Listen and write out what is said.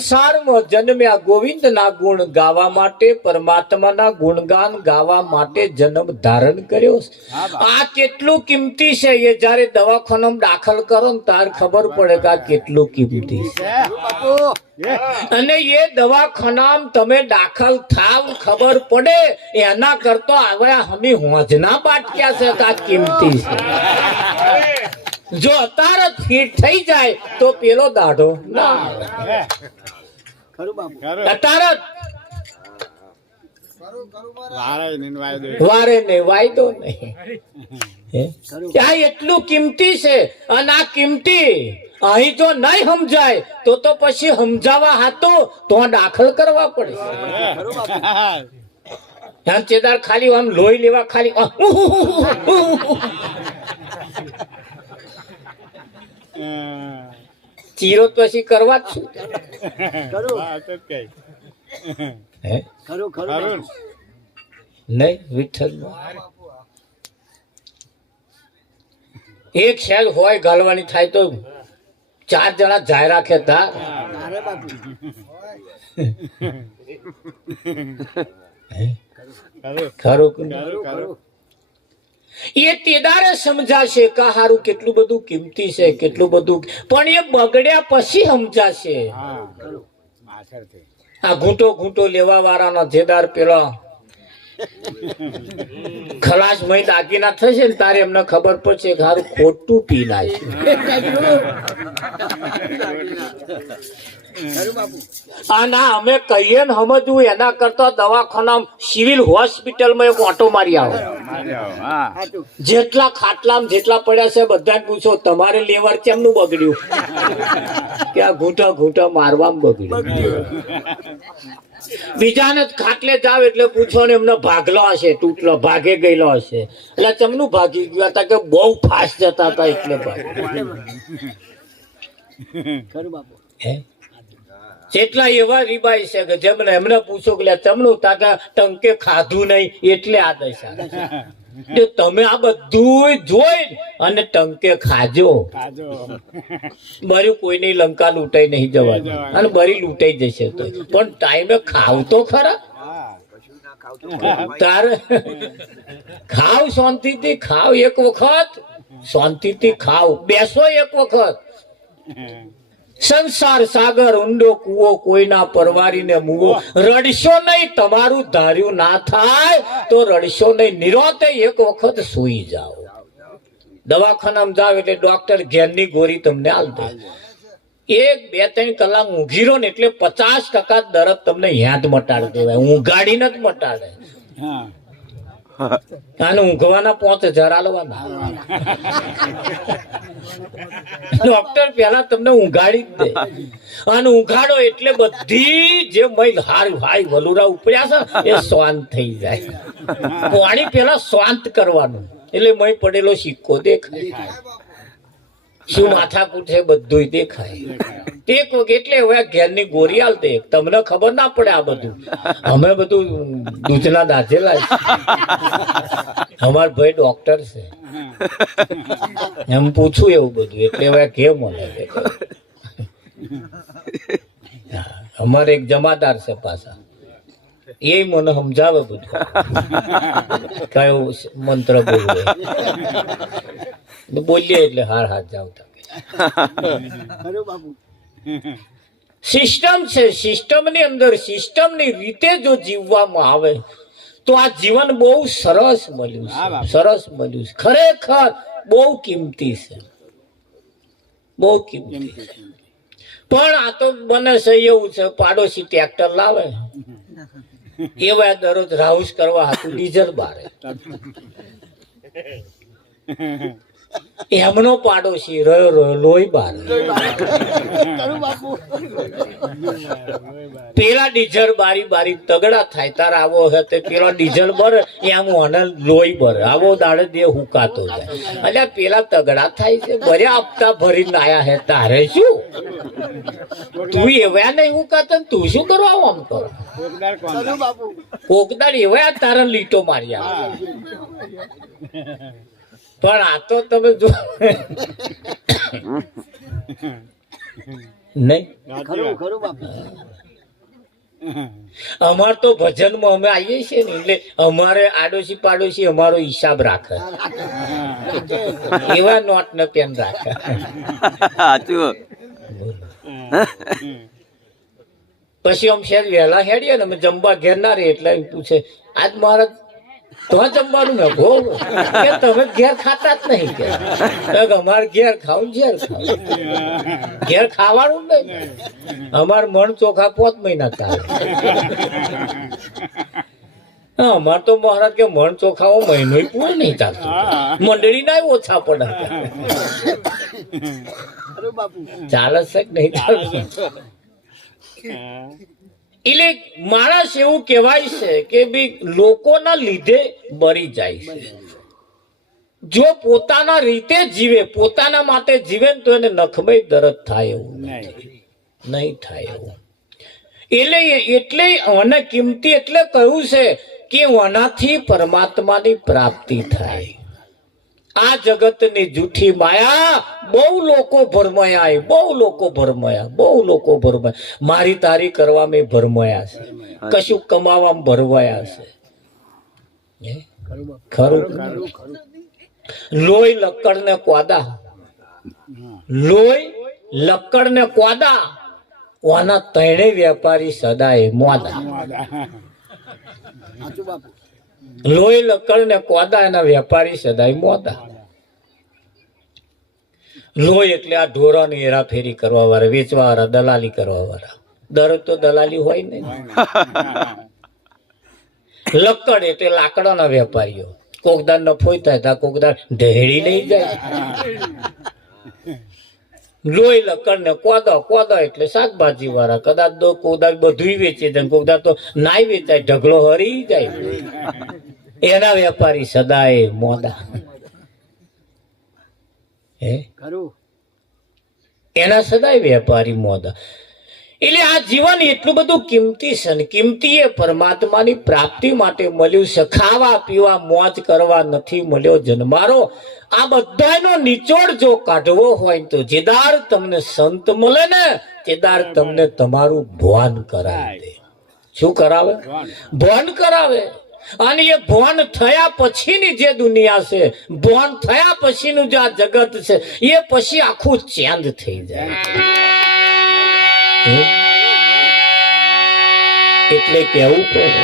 સંસારમાં જન્મ્યા ગોવિંદના ગુણ ગાવા માટે પરમાત્માના ગુણગાન ગાવા માટે જન્મ ધારણ કર્યો. આ કેટલું કિંમતી છે એ જ્યારે દવાખાનામાં દાખલ કરો ને તાર ખબર પડે કે આ કેટલું કિંમતી છે. અને એ દવાખાનામાં તમે દાખલ થાવ ખબર પડે એના કરતો હવે હમી હોજના બાટક્યા છે કે આ કિંમતી છે. જો અત્યારે ફીટ થઈ જાય તો પેલો દાઢો ના. ખરું બાપુ. અત્યારે જ વારાય ને વાયદો વારે ને વાયદો નહીં. હે? એટલું કિંમતી છે? અને આ કિંમતી અહીં જો નહીં સમજાય તો તો પછી સમજાવવા હાતો તો દાખલ કરવા પડે. ચેદાર ખાલી આમ લોહી લેવા ખાલી ચીરો તો પછી કરવા જ છું હે ખરું ખરું ખરું નહીં વિઠ્ઠલ એક શેલ હોય ગાલવાની થાય તો ચાર જણા જાય રાખે તા? ખરું ખરું. એ તેદારે સમજાશે કે હારું કેટલું બધું કિંમતી છે કેટલું બધું. પણ એ બગડ્યા પછી સમજાશે. આ ઘૂંટો ઘૂંટો લેવા વાળાનો જેદાર પેલો. ખલાસ મય દાગીના થશે ને તારે એમને ખબર પડશે કે હારું ખોટું પી નાખ્યું. ના અમે કહીએ ને સમજવું એના કરતા દવાખાના સિવિલ હોસ્પિટલમાં એક ઓટો મારી આવો. જેટલા ખાટલામાં જેટલા પડ્યા છે બધાને પૂછો તમારે લેવર કેમનું બગડ્યું? કે આ ઘૂંટા ઘૂંટા મારવામાં બગડ્યું. બીજાને જ ખાટલે જાવ એટલે પૂછો ને એમને ભાગલો હશે તૂટલો ભાગે ગયેલો હશે. એટલે ચમનું ભાગી ગયા? હતા કે બહુ ફાસ્ટ જતા હતા એટલે ભાગ ખરું બાપુ. હે? જેટલા એવા રીબાઈ છે કે જેમને એમને પૂછો કે તમનું તાકા ટંકે ખાધું નહીં? એટલે આ દશા જો તમે આ બધું જોઈ અને ટંકે ખાજો. બરી કોઈની લંકા લૂંટાઈ નહીં જવાની. અને બરી લૂંટાઈ જશે તો. પણ ટાઈમે ખાવ તો ખરા તારે ખાવ શાંતિથી ખાવ એક વખત શાંતિથી ખાવ. બેસો એક વખત. સંસાર સાગર ઊંડો કૂવો કોઈના પરવારીને મૂવો. રડશો નહીં તમારું ધાર્યું ના થાય તો રડશો નહીં. નિરોતે એક વખત સૂઈ જાઓ. દવાખાનામાં જાવ એટલે ડોક્ટર ઘેરની ગોરી તમને દે. એક બે ત્રણ કલાક ઊંઘી રહો ને એટલે પચાસ ટકા દરદ તમને યાદ મટાડી દેવાય. ઊંઘાડીને જ મટાડે. હા ઊંઘવાના પાંચ હજાર ડોક્ટર પેલા તમને ઊંઘાડી જ દે. અને ઊંઘાડો એટલે બધી જે મૈલ હાર હાય વલુરા ઉપડ્યા છે, એ શાંત થઈ જાય. પાણી પેલા શાંત કરવાનું. એટલે મય પડેલો સિક્કો દેખાય. શું માથા છે? બધું દેખાય. એક વખત એટલે હવે ઘેર ઘેરની ગોરી દે તમને ખબર ના પડે આ બધું. અમે બધું દૂધના દાધેલા છે. અમાર ભાઈ ડોક્ટર છે. એમ પૂછું એવું બધું. એટલે હવે કેમ મને અમારે એક જમાદાર છે પાછા. એ મને સમજાવે બધું. કયો મંત્ર બોલવે બોલીએ એટલે હાર હાથ જાવ બાપુ. સિસ્ટમ છે સિસ્ટમની અંદર સિસ્ટમની રીતે જો જીવવામાં આવે તો આ જીવન બહુ સરસ મળ્યું છે. સરસ મળ્યું છે. ખરેખર બહુ કિંમતી છે. બહુ કિંમતી છે. પણ આ તો મને છે એવું છે પાડોશી ટ્રેક્ટર લાવે. એવા દરરોજ રાઉસ કરવા હતું ડીઝલ બારે. એમનો પાડોશી રહ્યો રહ્યો લોહી બાર. પેલા ડીઝલ બારી બારી તગડા થાય. તાર આવો હે તે પેલો ડીઝલ બર એમ અને લોહી બર. આવો દાડે દે હુકાતો જાય. એટલે પેલા તગડા થાય છે. ભર્યા હપ્તા ભરી આયા હે તારે શું? તું એવા નહીં હુકાતો તું શું કરવા આમ કરો? કોકદાર એવા તારા લીટો માર્યા પણ આ તો તમે જો નહીં. સાચી ખરું વાત. ખરું બાપુ. અમાર તો ભજનમાં અમે આવીએ છીએ ને એટલે અમારે આડોશી પાડોશી અમારો હિસાબ રાખે. એવા નોટ ને પેન રાખે. પછી આમ શેર વહેલા હેડીએ ને અમે જમવા ઘેર ના રે એટલે એમ પૂછે આજ મારા તો જમવાનું ને ભોગ કે તમે ઘેર ખાતા જ નહીં કે. અમારે ઘેર ખાવું ઘેર ખાવું. ઘેર ખાવાનું નહીં. અમાર મણ ચોખા પોત મહિના ચાલે. અમાર તો મહારાજ કે મણ ચોખાઓ મહિનો પૂરો નહીં ચાલતો. મંડળી ના ઓછા પડે. ચાલે છે કે નહીં ચાલતું એટલે માણસ એવું કહેવાય છે કે ભી લોકોના લીધે મરી જાય છે. જો પોતાના રીતે જીવે પોતાના માટે જીવે ને તો એને નખમય દરદ થાય એવું નહીં. થાય એવું. એટલે એટલે અને કિંમતી એટલે કહ્યું છે કે આનાથી પરમાત્માની પ્રાપ્તિ થાય. આ જગતની જૂઠી માયા બહુ લોકો ભરમયા બહુ લોકો ભરમયા બહુ લોકો ભરમાયા મારી તારી કરવામાં ભરમયા છે. કશું કમાવામાં ભરવાયા છે. ખરું લોહી લક્કડ ને કોદા લોહી લક્કડ ને કોદા ઓના ત્રણે વેપારી સદાય મોદા. સાચું બાપુ. લોહી લકડ ને કોદા એના વેપારી સદાય મોદા. લોહી એટલે આ ઢોરાની હેરાફેરી કરવા વાળા વેચવા વાળા દલાલી કરવા વાળા દર તો દલાલી હોય ને. લકડ એટલે લાકડાના વેપારીઓ. કોકદાર નફો થાય તો કોકદાર ઢેડી લઈ જાય. લોહી લકડ ને કોદા કોદા એટલે શાકભાજી વાળા કદાચ તો કોદાચ બધું વેચે છે કોકદાર તો નાય વેચાય ઢગલો હરી જાય. એના વેપારી સદાય મોદા હે? એના સદાય વેપારી મોદા એટલે આ જીવન એટલું બધું કિંમતી છે ને કિંમતી એ પરમાત્માની પ્રાપ્તિ માટે મળ્યું છે. ખાવા પીવા મોજ કરવા નથી મળ્યો જન્મારો આ બધાનો નિચોડ જો કાઢવો હોય તો જેદાર તમને સંત મળે ને તેદાર તમને તમારું ભાન કરાવે શું કરાવે? ભવાન કરાવે. અને એ ભોન થયા પછીની જે દુનિયા છે ભોન થયા પછીનું જે આ જગત છે, એ પછી આખું ચેન્જ થઈ જાય. એટલે કેવું પડે